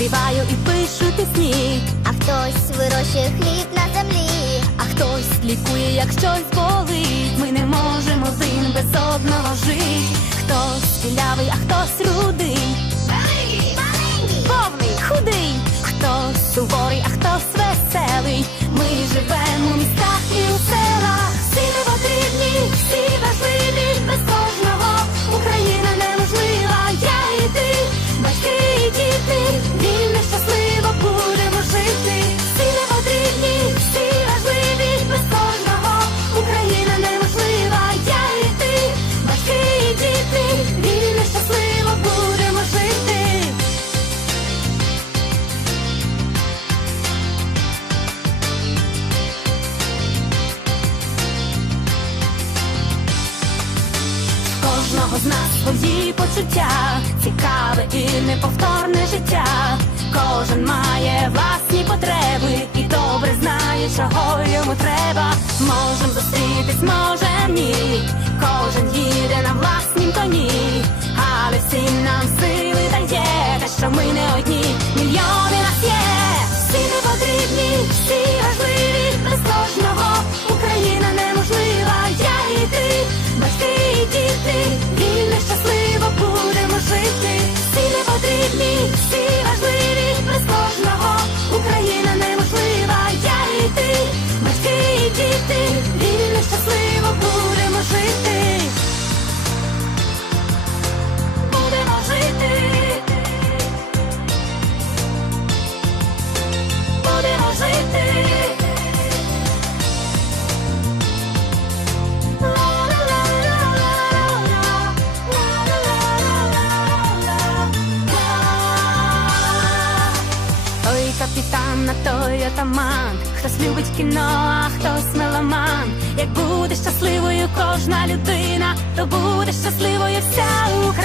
співаю і пишу пісні, а хтось вирощує хліб на землі. а хтось лікує, як щось болить. Ми не можемо один без одного жити. Хтось білявий, а хтось з свої почуття, цікаве і неповторне життя. Кожен має власні потреби і добре знає, чого йому треба. Можем зустрітись, може ні. Той капітан, а той атаман, хтось любить кіно, а хтось меломан. Як буде щасливою кожна людина, то буде щасливою вся Україна.